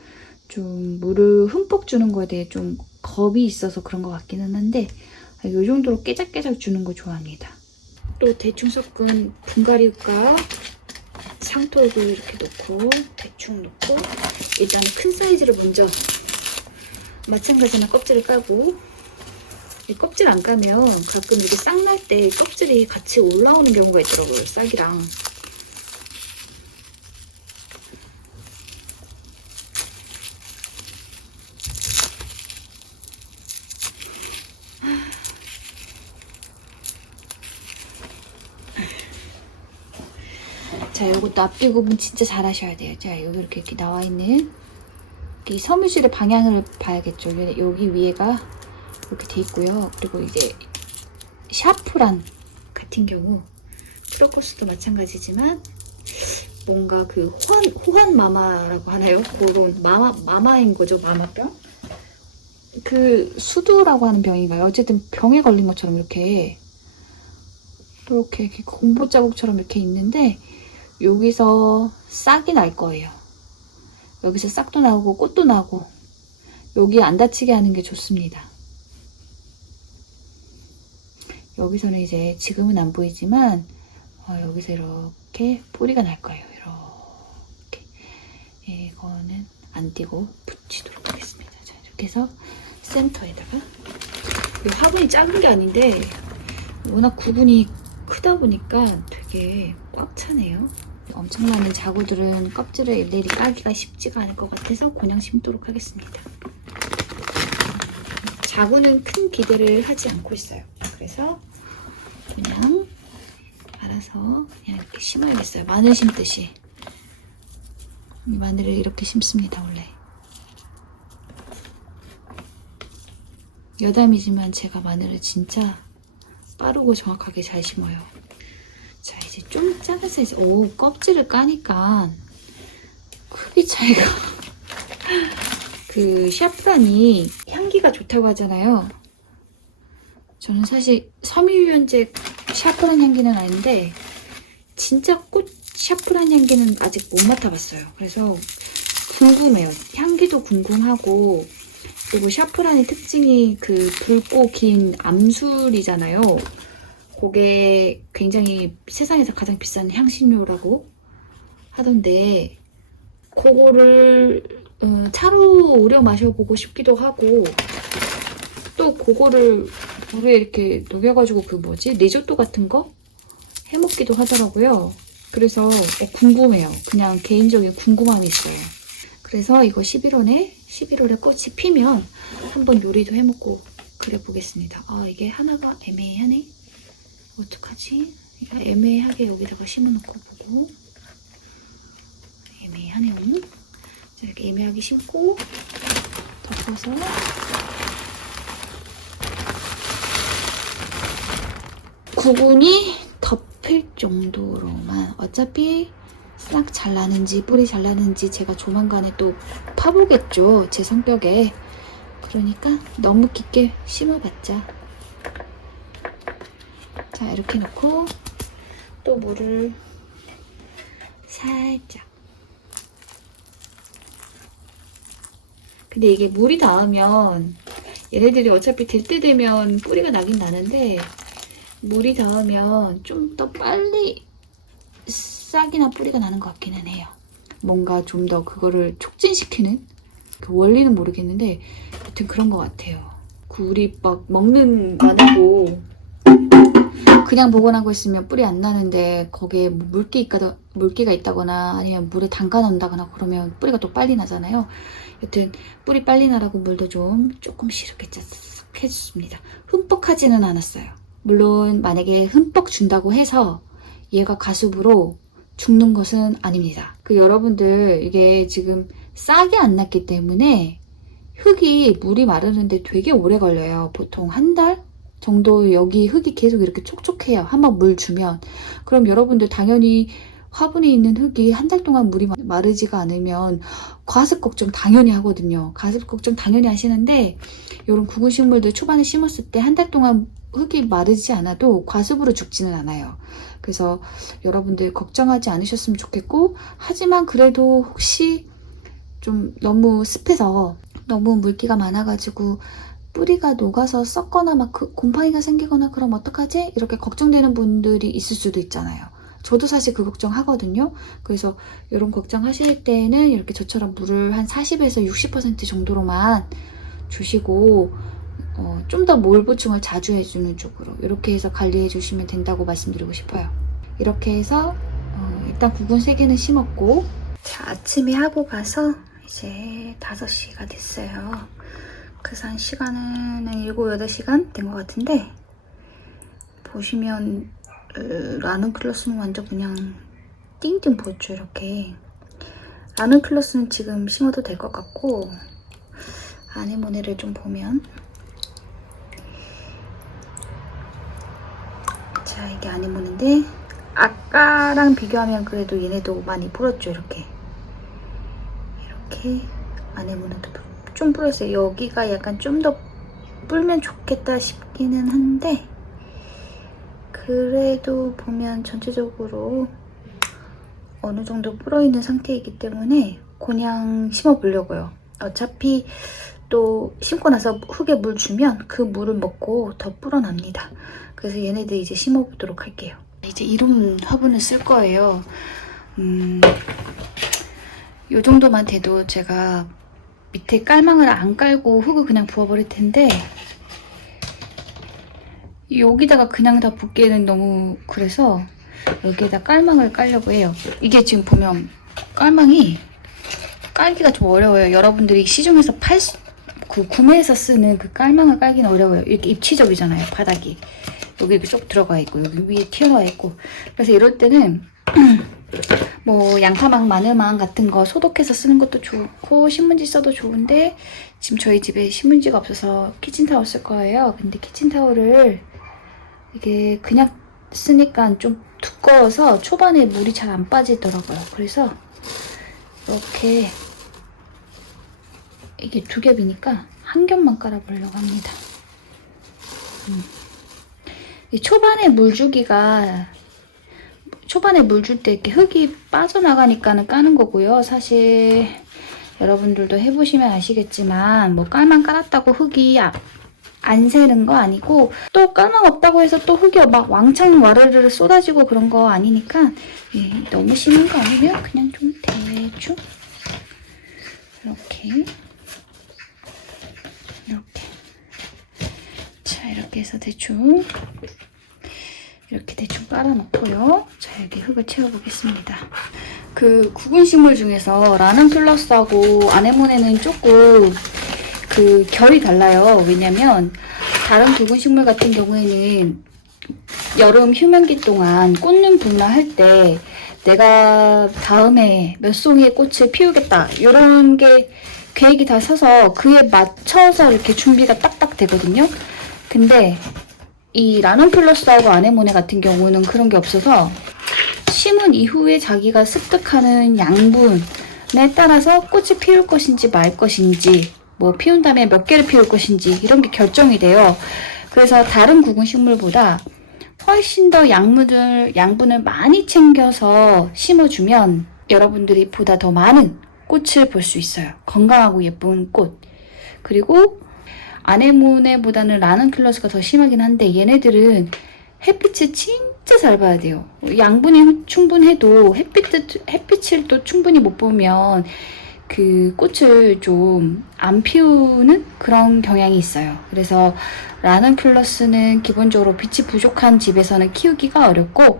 좀 물을 흠뻑 주는 거에 대해 좀 겁이 있어서 그런 것 같기는 한데 이 정도로 깨작깨작 주는 거 좋아합니다. 또 대충 섞은 분갈이과 상토를 이렇게 놓고 대충 놓고 일단 큰 사이즈를 먼저 마찬가지나 껍질을 까고, 이 껍질 안 까면 가끔 이렇게 싹 날 때 껍질이 같이 올라오는 경우가 있더라고요. 싹이랑. 자, 이것도 앞뒤 구분 진짜 잘 하셔야 돼요. 자, 여기 이렇게 나와 있는 이 섬유질의 방향을 봐야겠죠. 여기 위에가 이렇게 돼 있고요. 그리고 이제 샤프란 같은 경우, 크로커스도 마찬가지지만 뭔가 그 호환 마마라고 하나요? 그런 마마인 거죠. 마마병? 그 수두라고 하는 병인가요? 어쨌든 병에 걸린 것처럼 이렇게 공보 자국처럼 이렇게 있는데 여기서 싹이 날 거예요. 여기서 싹도 나오고 꽃도 나고 여기 안 다치게 하는 게 좋습니다. 여기서는 이제 지금은 안 보이지만 여기서 이렇게 뿌리가 날 거예요. 이렇게. 이거는 안 띄고 붙이도록 하겠습니다. 자, 이렇게 해서 센터에다가, 이 화분이 작은 게 아닌데 워낙 구분이 크다 보니까 되게 꽉 차네요. 엄청 많은 자구들은 껍질을 일일이 까기가 쉽지가 않을 것 같아서 그냥 심도록 하겠습니다. 자구는 큰 기대를 하지 않고 있어요. 그래서 그냥 알아서 그냥 이렇게 심어야겠어요. 마늘 심듯이. 마늘을 이렇게 심습니다. 원래 여담이지만 제가 마늘을 진짜 빠르고 정확하게 잘 심어요. 자, 이제 좀 작은 사이즈. 오, 껍질을 까니까 크기 차이가 그 샤프란이 향기가 좋다고 하잖아요. 저는 사실 섬유유연제 샤프란 향기는 아닌데 진짜 꽃 샤프란 향기는 아직 못 맡아봤어요. 그래서 궁금해요. 향기도 궁금하고, 그리고 샤프란의 특징이 그 붉고 긴 암술이잖아요. 그게 굉장히 세상에서 가장 비싼 향신료라고 하던데 그거를 차로 우려 마셔보고 싶기도 하고 또 그거를 물에 이렇게 녹여가지고 그 뭐지? 리조또 같은 거 해먹기도 하더라고요. 그래서 궁금해요. 그냥 개인적인 궁금함이 있어요. 그래서 이거 11월에 꽃이 피면 한번 요리도 해먹고 그려보겠습니다. 아, 이게 하나가 애매하네. 어떡하지? 이거 애매하게 여기다가 심어놓고 보고 애매하네요. 자, 이렇게 애매하게 심고 덮어서 구분이 덮일 정도로만 어차피 싹 잘 나는지 뿌리 잘 나는지 제가 조만간에 또 파보겠죠. 제 성격에. 그러니까 너무 깊게 심어봤자. 자, 이렇게 놓고 또 물을 살짝. 근데 이게 물이 닿으면 얘네들이 어차피 될 때 되면 뿌리가 나긴 나는데 물이 닿으면 좀 더 빨리 싹이나 뿌리가 나는 것 같기는 해요. 뭔가 좀 더 그거를 촉진시키는 그 원리는 모르겠는데 아무튼 그런 것 같아요. 우리 막 먹는 마늘도 그냥 보관하고 있으면 뿌리 안 나는데 거기에 뭐 물기가 있다거나 아니면 물에 담가 놓는다거나 그러면 뿌리가 또 빨리 나잖아요. 여튼 뿌리 빨리 나라고 물도 좀 조금씩 이렇게 싹 해줬습니다. 흠뻑 하지는 않았어요. 물론 만약에 흠뻑 준다고 해서 얘가 가수부로 죽는 것은 아닙니다. 여러분들 이게 지금 싹이 안 났기 때문에 흙이 물이 마르는데 되게 오래 걸려요. 보통 한 달 정도 여기 흙이 계속 이렇게 촉촉해요. 한번 물 주면. 그럼 여러분들 당연히 화분에 있는 흙이 한 달 동안 물이 마르지가 않으면 과습 걱정 당연히 하거든요. 과습 걱정 당연히 하시는데 이런 구근 식물들 초반에 심었을 때 한 달 동안 흙이 마르지 않아도 과습으로 죽지는 않아요. 그래서 여러분들 걱정하지 않으셨으면 좋겠고 하지만 그래도 혹시 좀 너무 습해서 너무 물기가 많아가지고 뿌리가 녹아서 썩거나 막 곰팡이가 생기거나 그럼 어떡하지? 이렇게 걱정되는 분들이 있을 수도 있잖아요. 저도 사실 그 걱정하거든요. 그래서 이런 걱정하실 때는 이렇게 저처럼 물을 한 40에서 60% 정도로만 주시고 좀 더 물 보충을 자주 해주는 쪽으로 이렇게 해서 관리해 주시면 된다고 말씀드리고 싶어요. 이렇게 해서 일단 구근 3개는 심었고 자, 아침에 하고 가서 이제 5시가 됐어요. 그래서 한 시간은 한 7, 8시간 된 것 같은데 보시면 라눈클로스는 완전 그냥 띵띵 보였죠. 이렇게 라눈클로스는 지금 심어도 될 것 같고 아네모네를 좀 보면 자, 이게 아네모네인데 아까랑 비교하면 그래도 얘네도 많이 불었죠. 이렇게 아네모네도 좀 불었어요. 여기가 약간 좀 더 불면 좋겠다 싶기는 한데 그래도 보면 전체적으로 어느 정도 불어있는 상태이기 때문에 그냥 심어보려고요. 어차피 또 심고 나서 흙에 물 주면 그 물을 먹고 더 불어납니다. 그래서 얘네들 이제 심어보도록 할게요. 이제 이런 화분을 쓸 거예요. 요 정도만 돼도 제가 밑에 깔망을 안 깔고 흙을 그냥 부어버릴 텐데 여기다가 그냥 다 붓기에는 너무 그래서 여기에다 깔망을 깔려고 해요. 이게 지금 보면 깔망이 깔기가 좀 어려워요. 여러분들이 시중에서 구매해서 쓰는 그 깔망을 깔기는 어려워요. 이렇게 입체적이잖아요. 바닥이 여기 이렇게 쏙 들어가 있고 여기 위에 튀어나와 있고 그래서 이럴 때는 뭐 양파망, 마늘망 같은 거 소독해서 쓰는 것도 좋고 신문지 써도 좋은데 지금 저희 집에 신문지가 없어서 키친타올 쓸 거예요. 근데 키친타올을 이게 그냥 쓰니까 좀 두꺼워서 초반에 물이 잘 안 빠지더라고요. 그래서 이렇게 이게 2겹이니까 한 겹만 깔아보려고 합니다. 초반에 물 주기가 초반에 물 줄 때 이렇게 흙이 빠져나가니까는 까는 거고요. 사실 여러분들도 해보시면 아시겠지만 뭐 깔만 깔았다고 흙이 안 새는 거 아니고 또 깔만 없다고 해서 또 흙이 막 왕창 와르르 쏟아지고 그런 거 아니니까 너무 심한 거 아니면 그냥 좀 대충 이렇게 자, 이렇게 해서 대충 깔아놓고요. 자, 여기 흙을 채워보겠습니다. 그 구근식물 중에서 라난큘러스하고 아네모네는 조금 그 결이 달라요. 왜냐면 다른 구근식물 같은 경우에는 여름 휴면기 동안 꽃눈 분화할 때 내가 다음에 몇 송이의 꽃을 피우겠다 이런 게 계획이 다 서서 그에 맞춰서 이렇게 준비가 딱딱 되거든요. 근데 이 라난큘러스하고 아네모네 같은 경우는 그런 게 없어서 심은 이후에 자기가 습득하는 양분에 따라서 꽃이 피울 것인지 말 것인지 뭐 피운 다음에 몇 개를 피울 것인지 이런 게 결정이 돼요. 그래서 다른 구근식물보다 훨씬 더 양분을 많이 챙겨서 심어주면 여러분들이 보다 더 많은 꽃을 볼 수 있어요. 건강하고 예쁜 꽃. 그리고 아네모네보다는 라난큘러스가 더 심하긴 한데 얘네들은 햇빛을 진짜 잘 봐야 돼요. 양분이 충분해도 햇빛을 또 충분히 못 보면 그 꽃을 좀 안 피우는 그런 경향이 있어요. 그래서 라난큘러스는 기본적으로 빛이 부족한 집에서는 키우기가 어렵고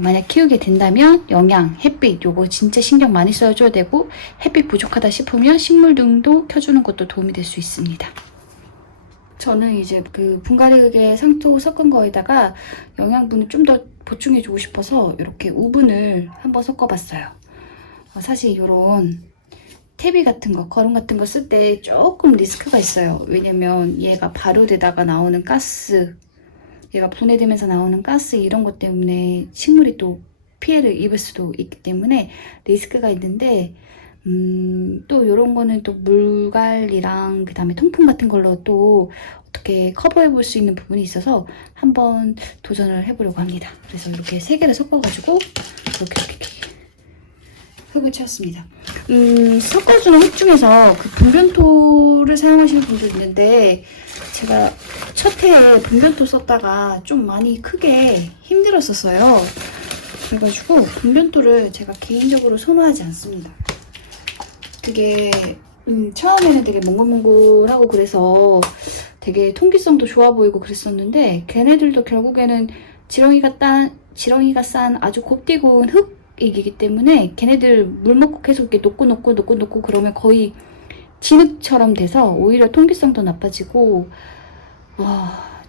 만약 키우게 된다면 영양, 햇빛 요거 진짜 신경 많이 써줘야 되고 햇빛 부족하다 싶으면 식물등도 켜주는 것도 도움이 될 수 있습니다. 저는 이제 그 분갈이흙에 상토 섞은 거에다가 영양분을 좀 더 보충해주고 싶어서 이렇게 우분을 한번 섞어봤어요. 사실 이런 퇴비 같은 거, 거름 같은 거 쓸 때 조금 리스크가 있어요. 왜냐면 얘가 발효되다가 나오는 가스, 얘가 분해되면서 나오는 가스 이런 것 때문에 식물이 또 피해를 입을 수도 있기 때문에 리스크가 있는데 또 이런 거는 또 물관리랑 그 다음에 통풍 같은 걸로 또 어떻게 커버해 볼 수 있는 부분이 있어서 한번 도전을 해보려고 합니다. 그래서 이렇게 3개를 섞어가지고 이렇게 흙을 채웠습니다. 섞어주는 흙 중에서 그 분변토를 사용하시는 분도 있는데 제가 첫 해에 분변토 썼다가 좀 많이 크게 힘들었었어요. 그래가지고 분변토를 제가 개인적으로 선호하지 않습니다. 그게 처음에는 되게 몽글몽글하고 그래서 되게 통기성도 좋아 보이고 그랬었는데 걔네들도 결국에는 지렁이가 싼 아주 곱디고운 흙이기 때문에 걔네들 물 먹고 계속 이렇게 녹고 그러면 거의 진흙처럼 돼서 오히려 통기성도 나빠지고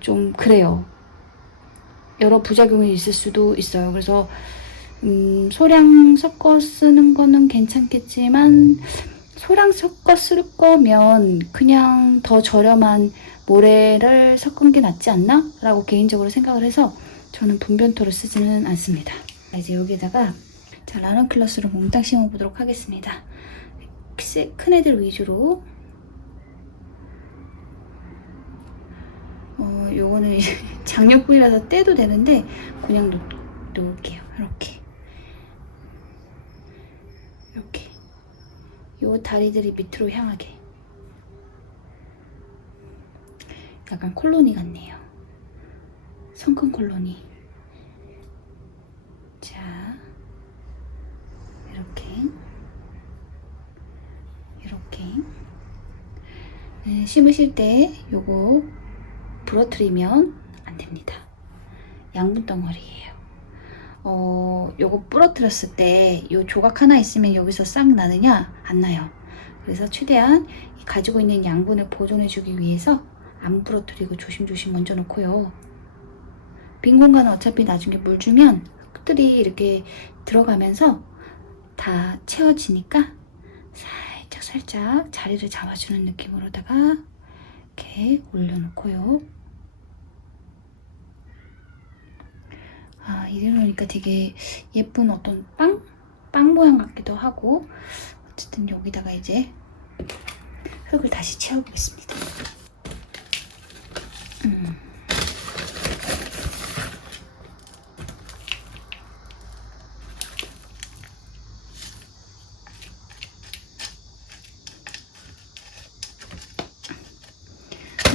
좀 그래요. 여러 부작용이 있을 수도 있어요. 그래서 소량 섞어 쓰는 거는 괜찮겠지만 소량 섞어 쓸 거면 그냥 더 저렴한 모래를 섞은 게 낫지 않나? 라고 개인적으로 생각을 해서 저는 분변토를 쓰지는 않습니다. 이제 여기다가 자, 라난큘러스를 몽땅 심어보도록 하겠습니다. 큰 애들 위주로 요거는 장력구이라서 떼도 되는데 그냥 놓을게요. 이렇게 요 다리들이 밑으로 향하게 약간 콜로니 같네요. 성큰 콜로니. 자, 이렇게 심으실 때 요거 부러뜨리면 안 됩니다. 양분 덩어리예요. 요거 부러뜨렸을 때 요 조각 하나 있으면 여기서 싹 나느냐? 안 나요. 그래서 최대한 가지고 있는 양분을 보존해주기 위해서 안 부러뜨리고 조심조심 먼저 놓고요. 빈 공간은 어차피 나중에 물 주면 흙들이 이렇게 들어가면서 다 채워지니까 살짝 자리를 잡아주는 느낌으로다가 이렇게 올려놓고요. 이래 놓으니까 되게 예쁜 어떤 빵 모양 같기도 하고 어쨌든 여기다가 이제 흙을 다시 채워보겠습니다.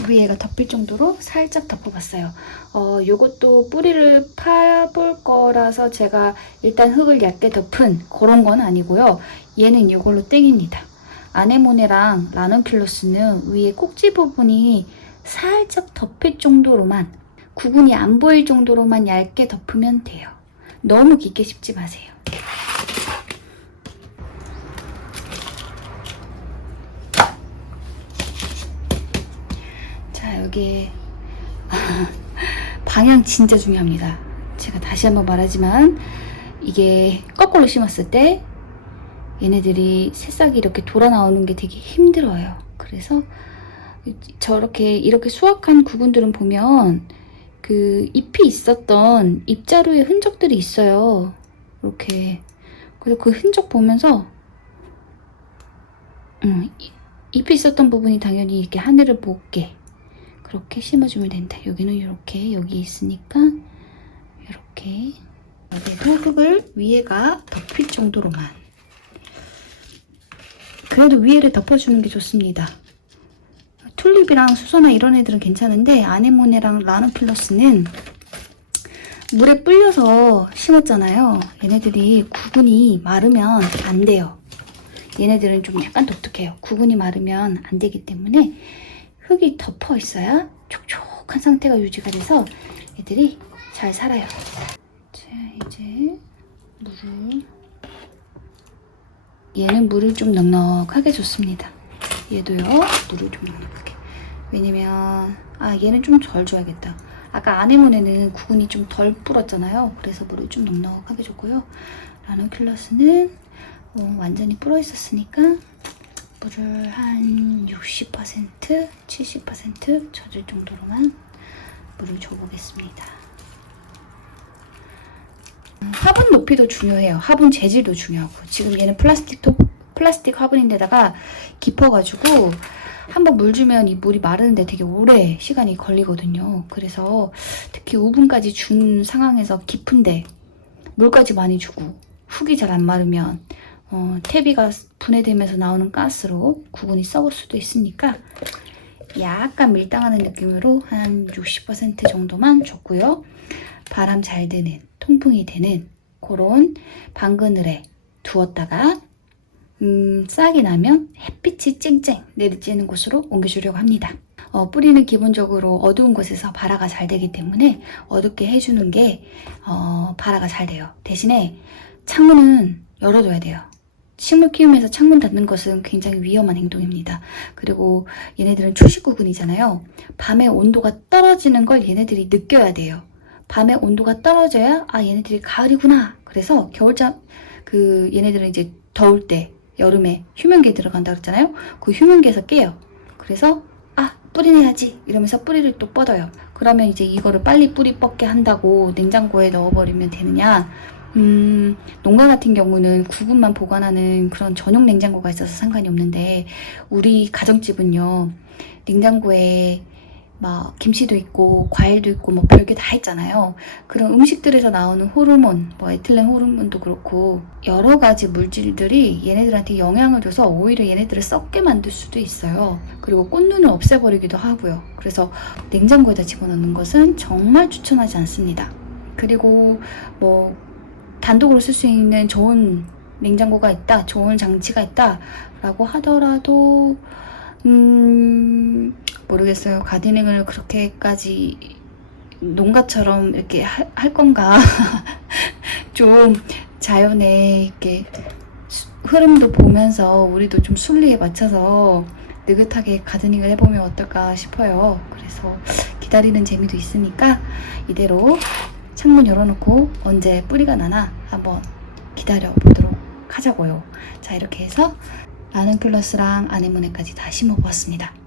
위에가 덮일 정도로 살짝 덮어봤어요. 요것도 뿌리를 파볼 거라서 제가 일단 흙을 얇게 덮은 그런 건 아니고요. 얘는 이걸로 땡입니다. 아네모네랑 라넌큘러스는 위에 꼭지 부분이 살짝 덮일 정도로만, 구근이 안 보일 정도로만 얇게 덮으면 돼요. 너무 깊게 씹지 마세요. 자, 여기에 방향 진짜 중요합니다. 제가 다시 한번 말하지만 이게 거꾸로 심었을 때 얘네들이 새싹이 이렇게 돌아 나오는 게 되게 힘들어요. 그래서 저렇게 이렇게 수확한 구근들은 보면 그 잎이 있었던 잎자루의 흔적들이 있어요. 이렇게. 그래서 그 흔적 보면서 잎이 있었던 부분이 당연히 이렇게 하늘을 보게 그렇게 심어주면 된다. 여기는 이렇게, 여기 있으니까 이렇게. 그래서 흙을 위에가 덮일 정도로만. 그래도 위에를 덮어주는 게 좋습니다. 튤립이랑 수서나 이런 애들은 괜찮은데 아네모네랑 라넌큘러스는 물에 불려서 심었잖아요. 얘네들이 구근이 마르면 안 돼요. 얘네들은 좀 약간 독특해요. 구근이 마르면 안 되기 때문에 흙이 덮어 있어야 촉촉한 상태가 유지가 돼서 애들이 잘 살아요. 자, 이제 얘는 물을 좀 넉넉하게 줬습니다. 얘도요, 물을 좀 넉넉하게. 왜냐면 얘는 좀 덜 줘야겠다. 아까 아네모네는 구근이 좀 덜 불었잖아요. 그래서 물을 좀 넉넉하게 줬고요. 라넌큘러스는 완전히 불어 있었으니까 물을 한 60%, 70% 젖을 정도로만 물을 줘보겠습니다. 화분 높이도 중요해요. 화분 재질도 중요하고. 지금 얘는 플라스틱 화분인데다가 깊어가지고 한번 물 주면 이 물이 마르는데 되게 오래 시간이 걸리거든요. 그래서 특히 우분까지 준 상황에서 깊은데 물까지 많이 주고 흙이 잘 안 마르면 퇴비가 분해되면서 나오는 가스로 구근이 썩을 수도 있으니까 약간 밀당하는 느낌으로 한 60% 정도만 줬고요. 바람 잘 드는, 통풍이 되는 그런 방그늘에 두었다가 싹이 나면 햇빛이 쨍쨍 내리쬐는 곳으로 옮겨주려고 합니다. 뿌리는 기본적으로 어두운 곳에서 발화가 잘 되기 때문에 어둡게 해주는 게 발화가 잘 돼요. 대신에 창문은 열어둬야 돼요. 식물 키우면서 창문 닫는 것은 굉장히 위험한 행동입니다. 그리고 얘네들은 초식구근이잖아요. 밤에 온도가 떨어지는 걸 얘네들이 느껴야 돼요. 밤에 온도가 떨어져야 얘네들이 가을이구나. 그래서 겨울잠 얘네들은 이제 더울 때 여름에 휴면기에 들어간다 그랬잖아요. 그 휴면기에서 깨요. 그래서 뿌리 내야지 이러면서 뿌리를 또 뻗어요. 그러면 이제 이거를 빨리 뿌리 뻗게 한다고 냉장고에 넣어버리면 되느냐? 농가 같은 경우는 구근만 보관하는 그런 전용 냉장고가 있어서 상관이 없는데 우리 가정집은요, 냉장고에 막 김치도 있고 과일도 있고 뭐 별게 다 있잖아요. 그런 음식들에서 나오는 호르몬, 뭐 에틸렌 호르몬도 그렇고 여러 가지 물질들이 얘네들한테 영향을 줘서 오히려 얘네들을 썩게 만들 수도 있어요. 그리고 꽃눈을 없애버리기도 하고요. 그래서 냉장고에다 집어넣는 것은 정말 추천하지 않습니다. 그리고 뭐 단독으로 쓸 수 있는 좋은 냉장고가 있다, 좋은 장치가 있다 라고 하더라도 모르겠어요. 가드닝을 그렇게까지 농가처럼 이렇게 할 건가. 좀 자연의 이렇게 흐름도 보면서 우리도 좀 순리에 맞춰서 느긋하게 가드닝을 해보면 어떨까 싶어요. 그래서 기다리는 재미도 있으니까 이대로 창문 열어놓고 언제 뿌리가 나나 한번 기다려 보도록 하자고요. 자, 이렇게 해서 라넌큘러스랑 아네모네까지 다 심어보았습니다.